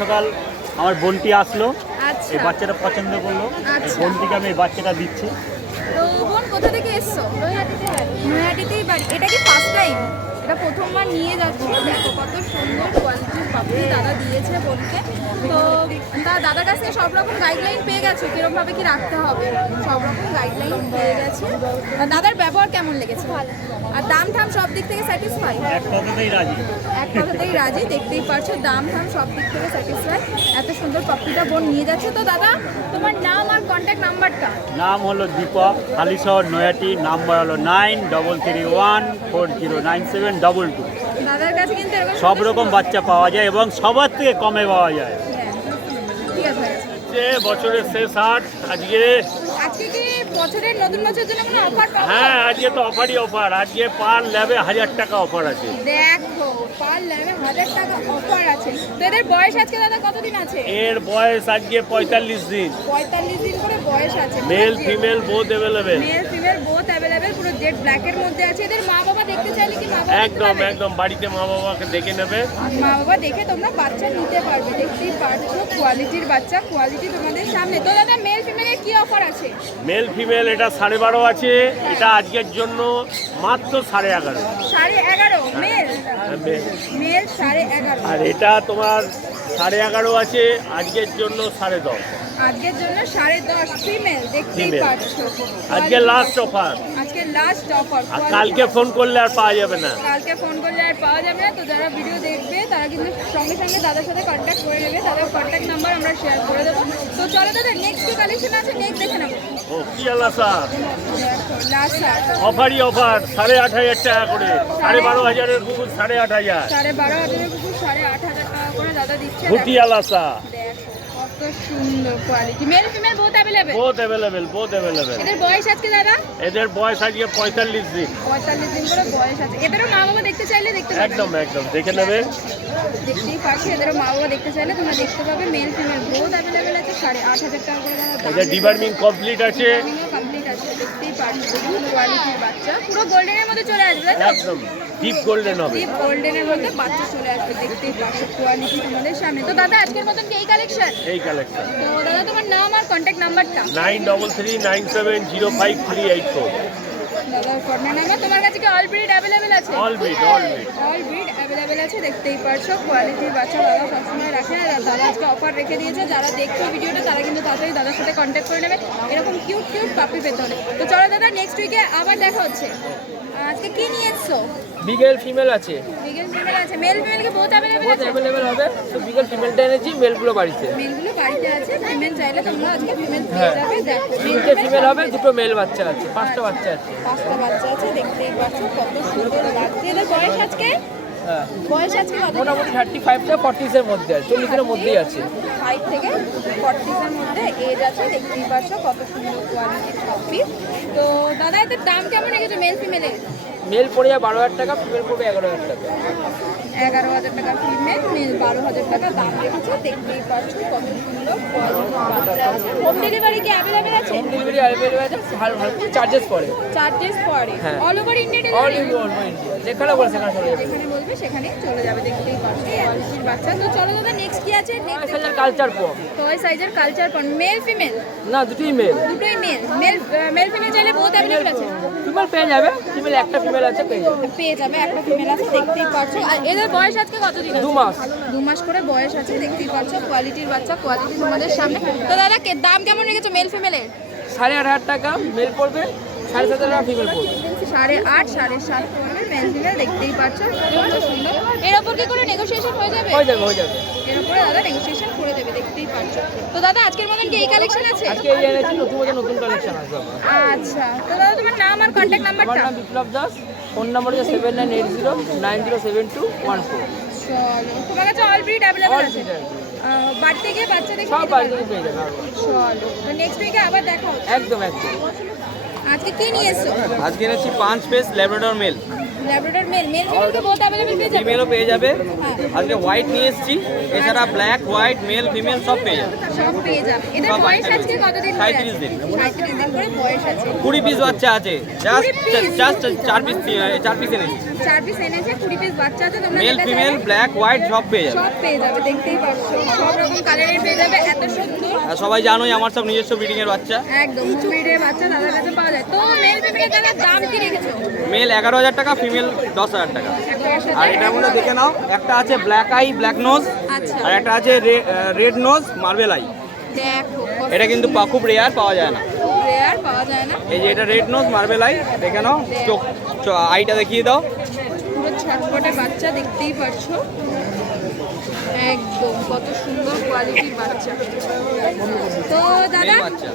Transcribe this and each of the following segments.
সকাল আমার বোনটি আসলো, আচ্ছা। এই বাচ্চাটা পছন্দ করলো, এই আচ্ছা। বোনটিকে আমি এই বাচ্চাটা দিচ্ছি। তো বোন কোথা থেকে এসছো? নৈহাটিতেই বাড়ি। এটা কি ফার্স্ট টাইম? এটা প্রথমবার নিয়ে যাচ্ছি। দেখো কত সুন্দর কোয়ালিটির পাপড়ি দাদা দিয়েছে বোনকে। তো দাদার কাছ থেকে সব রকম গাইডলাইন পেয়ে গেছো কিরমভাবে কি রাখতে হবে, সব রকম গাইডলাইন পেয়ে গেছে। আর দাদার ব্যবহার কেমন লেগেছে? আর দাম ঠাম সব দিক থেকে স্যাটিসফাই? এক কথাতেই রাজি। এক কথাতেই রাজি, দেখতেই পারছো দাম ঠাম সব দিক থেকে স্যাটিসফাই। এত সুন্দর পাপড়িটা বোন নিয়ে যাচ্ছে। তো দাদা তোমার নাম আর কন্ট্যাক্ট নাম্বারটা? নাম হলো দীপক, হালিশহর নৈহাটি, নাম্বার হলো 9331409722। দাদার কাছে কিন্তু এরকম সব রকম বাচ্চা পাওয়া যায় এবং সবার থেকে কমে পাওয়া যায়। হ্যাঁ, ঠিক আছে। যে বছরের শেষ হাট আজকে। আজকে কি বছরের নতুন বছরের জন্য কোনো অফার পাবো? হ্যাঁ, আজকে তো অফারই অফার। আজকে পার ল্যাবে 1000 টাকা অফার আছে। দেখো পার ল্যাবে 1000 টাকা অফার আছে। তো এদের বয়স আজকে দাদা কতদিন আছে? এর বয়স আজকে 45 দিন। 45 দিন করে বয়স আছে। Male female both available. Male female both available, পুরো জেড ব্ল্যাকের মধ্যে আছে। এদের মা বাবা দেখতে চাইলে কি মা বাবা দেখতে একদম পাবে? একদম বাড়িতে মা বাবাকে দেখে নেবে। মা বাবা দেখে তোমরা বাচ্চা নিতে পারবে। দেখতেই পারছো কোয়ালিটির বাচ্চা, কোয়ালিটি তোমাদের সামনে। তো দাদা মেল ফিমেলের কি অফার আছে? মেল ফিমেল এটা 12.5 আছে। এটা আজকের জন্য মাত্র 11.5। 11.5 মেল, মেল 11.5। আর এটা তোমার 11.5 আছে আজকের জন্য 10.5। আজকের জন্য 10.5 ফিমেল, দেখতেই Female। পাচ্ছো। আজকে লাস্ট অফার। আজকে লাস্ট অফার। আর কালকে ফোন করলে আর পাওয়া যাবে না। কালকে ফোন করলে আর পাওয়া যাবে না। তো যারা ভিডিও দেখবে তারা কিন্তু সঙ্গে সঙ্গে দাদার সাথে কন্ট্যাক্ট করে নেবে। দাদার কন্ট্যাক্ট নাম্বার আমরা শেয়ার করে দেবো। তো চলো দাদা নেক্সট কি কালেকশন আছে নেক্সট দেখে নেবো। ও কি আলাসা লাস্ট অফারই অফার 8,500 টাকা করে। 12,500 কুকুর 8,500। 12,500 কুকুর 8,500 টাকা করে দাদা দিচ্ছে। ভুটি আলাসা। দেখো কত সুন্দর quality. Male female both available? Both available, both available. এদের বয়স আজকে দাদা? এদের বয়স আজকে 45 দিন। 45 দিন করে বয়স আছে। এদেরও মা বাবা দেখতে চাইলে দেখতে পাবে? একদম একদম দেখে নেবে। দেখতেই পাচ্ছি এদেরও মা বাবা দেখতে চাইলে তোমরা দেখতে পাবে। মেল ফিমেল বোথ অ্যাভেলেবেল আছে। 8,500 টাকা করে দাদা দাম। এদের ডিবার্মিং কমপ্লিট আছে। কমপ্লিট আছে। দেখতেই পাচ্ছি গুড কোয়ালিটির বাচ্চা, পুরো গোল্ডেনের মধ্যে চলে আসবে তাই তো? একদম ডিপ গোল্ডেন হবে। ডিপ গোল্ডেনের মধ্যে বাচ্চা চলে আসবে। দেখতেই পাচ্ছি কোয়ালিটি তোমাদের সামনে। তো দাদা আজকের মতন কি এই কালেকশন? এই কালেকশন। তো দাদা তোমার নাম আর কন্ট্যাক্ট নাম্বারটা? 9339705384। দাদার কন্ট্যাক্ট নাম্বার। তোমার কাছে কি অল ব্রিড অ্যাভেলেবেল আছে? All breed, all breed. All breed available আছে। দেখতেই পারছো কোয়ালিটির বাচ্চা দাদা সবসময় রাখে। আর দাদা আজকে অফার রেখে দিয়েছে। যারা দেখছো ভিডিওটা তারা কিন্তু তাড়াতাড়ি দাদার সাথে কন্ট্যাক্ট করে নেবে এরকম কিউট কিউট পাপি পেতে হলে। তো চলো দাদা নেক্সট উইকে আবার দেখা হচ্ছে। আজকে কি নিয়ে এসছো? বিগেল ফিমেল আছে, বিগেল ফিমেল আছে। মেল ফিমেল কি বোথ অ্যাভেলেবেল বহুত আছে? অ্যাভেলেবেল হবে। তো বিগেল ফিমেলটা এনেছি, মেলগুলো বাড়িতে। মেলগুলো বাড়িতে আছে। ফিমেল চাইলে তোমরা আজকে ফিমেল পেয়ে হ্যাঁ। যাবে। দেখো তিনটে ফিমেল হবে, দুটো মেল বাচ্চা আছে, 5টা বাচ্চা আছে। 5টা বাচ্চা আছে। দেখতেই পাচ্ছ কত সুন্দর লাগছে। এদের বয়স আজকে হ্যাঁ, বয়স আজকে কত? মোটামুটি 35 থেকে 40 এর মধ্যে আছে, 40 এর মধ্যেই আছে। 5 থেকে 40 এর মধ্যে এজ আছে। দেখতেই পাচ্ছ কত সুন্দর কোয়ালিটির পাপি। তো দাদা এদের দাম কেমন রেখেছো মেল ফিমেলের? মেল পড়ে যায় 12,000 টাকা, ফিমেল পড়বে 11,000 টাকা। 11,000 টাকা ফিমেল, মেল 12,000 টাকা দাম রেখেছে। দেখতেই পাচ্ছ কত সুন্দর কোয়ালিটির বাচ্চা আছে। হোম ডেলিভারি কি অ্যাভেলেবেল আছে? হোম ডেলিভারি অ্যাভেলেবেল আছে, চার্জেস পড়ে। চার্জেস পড়ে? হ্যাঁ। All over India all delivery? India, যেখানে বলে সেখানে চলে যাবে। যেখানে বলবে সেখানেই চলে যাবে। দেখতেই পাচ্ছ কোয়ালিটির বাচ্চা। তো চলো দাদা নেক্সট কি আছে? নেক্সট কালচার পম টয় সাইজের কালচার পন। মেল ফিমেল না, দুটোই মেল। দুটোই মেল। মেল ফিমেল চাইলে বোথ অ্যাভেলেবল আছে? ফিমেল পেয়ে যাবে, ফিমেল একটা ফিমেল আছে, পেয়ে যাবে। পেয়ে যাবে, একটা ফিমেল আছে। দেখতেই পাচ্ছ। আর এদের বয়স আজকে কতদিন? 2 মাস। 2 মাস করে বয়স আছে। দেখতেই পাচ্ছ কোয়ালিটির বাচ্চা, কোয়ালিটি তোমাদের সামনে। তো দাদা দাম কেমন রেখেছো মেল ফিমেলের? 8,500 টাকা মেল পড়বে, 7,500 টাকা ফিমেল পড়বে। 8.5 7.5 পড়বে মেল ফিমেল। দেখতেই পাচ্ছ কত সুন্দর। এর ওপর কি কোনো নেগোসিয়েশন হয়ে যাবে? হয়ে যাবে, হয়ে যাবে। এর উপরে দাদা নেগোসিয়েশন করে দেবে। দেখতেই পাচ্ছ। তো দাদা আজকের মতন কি এই কালেকশন আছে? আজকে এই এনেছি, নতুন বছর নতুন কালেকশন আসবে আমার। আচ্ছা। তো দাদা তোমার নাম আর কন্ট্যাক্ট আমার নাম্বারটা? নাম বিপ্লব দাস, ফোন নাম্বার হচ্ছে 7980907214। চলো, তোমার কাছে অল ব্রিড অ্যাভেলেবল আছে? All breed বাড়িতে গিয়ে বাচ্চা দেখে সব নিতে বাড়ি পারবে? থেকে পেয়ে যাবে। চলো, তো নেক্সট উইকে আবার দেখা হচ্ছে। একদম একদম। আজকে কি নিয়ে এসছো? আজকে এনেছি 5 piece Labrador male. Labrador male. Male female তো বহুত অ্যাভেলেবল পেয়ে যাবে? ফিমেলও পেয়ে যাবে, হ্যাঁ। আজকে হোয়াইট নিয়ে এসেছি, এছাড়া ব্ল্যাক হোয়াইট মেল ফিমেল সব পেয়ে যাবে। সব পেয়ে যাবে। এদের সব বয়স বাচ্চা আজকে রয়েছে। কতদিন? 37 দিন। 37 দিন করে বয়স আছে। 20 পিস বাচ্চা আছে, 20 piece? জাস্ট 4 পিস এনেছি। 4 পিস এনেছে, 20 পিস বাচ্চা আছে। তোমরা মেল যেটা ফিমেল চাইবে ব্ল্যাক হোয়াইট সব পেয়ে যাবে। সব পেয়ে যাবে, দেখতেই পাচ্ছ। সব রকম কালারের পেয়ে যাবে, এত সুন্দর। আর সবাই জানোই আমার সব নিজস্ব ব্রিডিং এর বাচ্চা। একদম ব্রিডের বাচ্চা দাদার কাছে পাওয়া যায়। তো মেল ফিমেলের দাম কি রেখেছো? মেল 11,000 টাকা, ফিমেল 10,000 টাকা। একটার সাথে আর এটার মধ্যে দেখে নাও, একটা আছে ব্ল্যাক আই ব্ল্যাক নোজ, আচ্ছা। আর একটা আছে রেড নোজ মার্বেল আই। দেখো এটা কিন্তু খুব রেয়ার পাওয়া যায় না। রেয়ার পাওয়া যায় না। এই যে এটা রেড নোজ মার্বেল আই, দেখে নাও, চোখ আইটা দেখিয়ে দাও। পুরো ছটপটে বাচ্চা, দেখতেই পাচ্ছো। একদম কত সুন্দর কোয়ালিটির বাচ্চা। তো দাদা মেল বাচ্চা।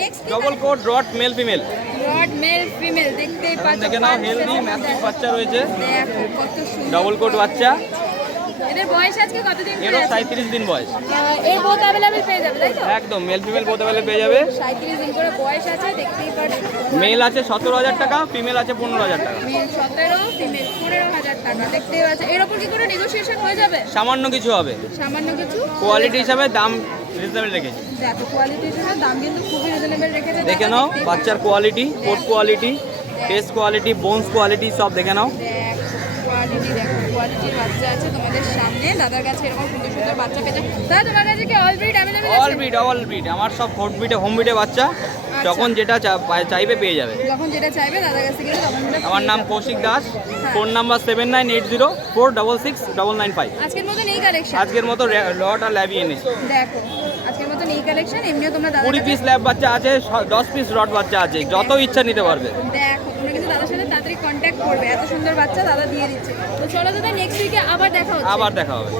নেক্সট ডবল কোট রড মেল ফিমেল। রড মেল ফিমেল দেখতেই পাচ্ছো। দেখে নাও, হেলদি ম্যাসিভ বাচ্চা রয়েছে, দেখো কত সুন্দর। ডবল কোট বাচ্চা। এদের বয়স আজকে কতদিন? এরও 37 দিন বয়স। এর বোথ অ্যাভেলেবল পেয়ে যাবে, তাই তো? একদম মেল ফিমেল বোথ অ্যাভেলেবল পেয়ে যাবে। 37 দিন করে বয়স আছে, দেখতেই পাচ্ছো। মেল আছে 17,000 টাকা, ফিমেল আছে 15,000 টাকা। মেল 17, ফিমেল 15,000 টাকা, দেখতেই পাচ্ছো। এর উপর কি করে নেগোসিয়েশন হয়ে যাবে? সামান্য কিছু হবে, সামান্য কিছু। কোয়ালিটি হিসাবে দাম রিজনেবল রেখেছি। দেখো কোয়ালিটির জন্য দাম কিন্তু খুবই রিজনেবল রেখেছে। দেখে নাও বাচ্চার quality, coat quality, test quality, bones quality সব দেখে নাও। কোয়ালিটি দেখো, কোয়ালিটির বাচ্চা আছে তোমাদের সামনে। দাদার কাছে এরকম সুন্দর সুন্দর বাচ্চা পেয়ে যাবে। দাদা তোমার কাছে কি অল ব্রিড অ্যাভেলেবল আছে? অল ব্রিড আমার সব হোম ব্রিডে বাচ্চা, যখন যেটা চাইবে পেয়ে যাবে। যখন যেটা চাইবে দাদার কাছে গেলে তখন সেটা আমার পেয়ে নাম যাবে। Koushik Das, phone number 7980466995। আজকের মতন এই কালেকশন। আজকের মতো লট আর ল্যাবি এনেছি। দেখো আজকের মতন এই কালেকশন। এমনিও তোমরা দাদার 20 কাছে পিস ল্যাব বাচ্চা আছে, 10 পিস রড বাচ্চা আছে, যত ইচ্ছা নিতে পারবে। দেখো তোমরা কিন্তু দাদার সাথে তাড়াতাড়ি কন্ট্যাক্ট করবে, এত সুন্দর বাচ্চা দাদা দিয়ে দিচ্ছে। তো চলো দাদা, নেক্সট উইকে আবার দেখা হচ্ছে। আবার দেখা হবে।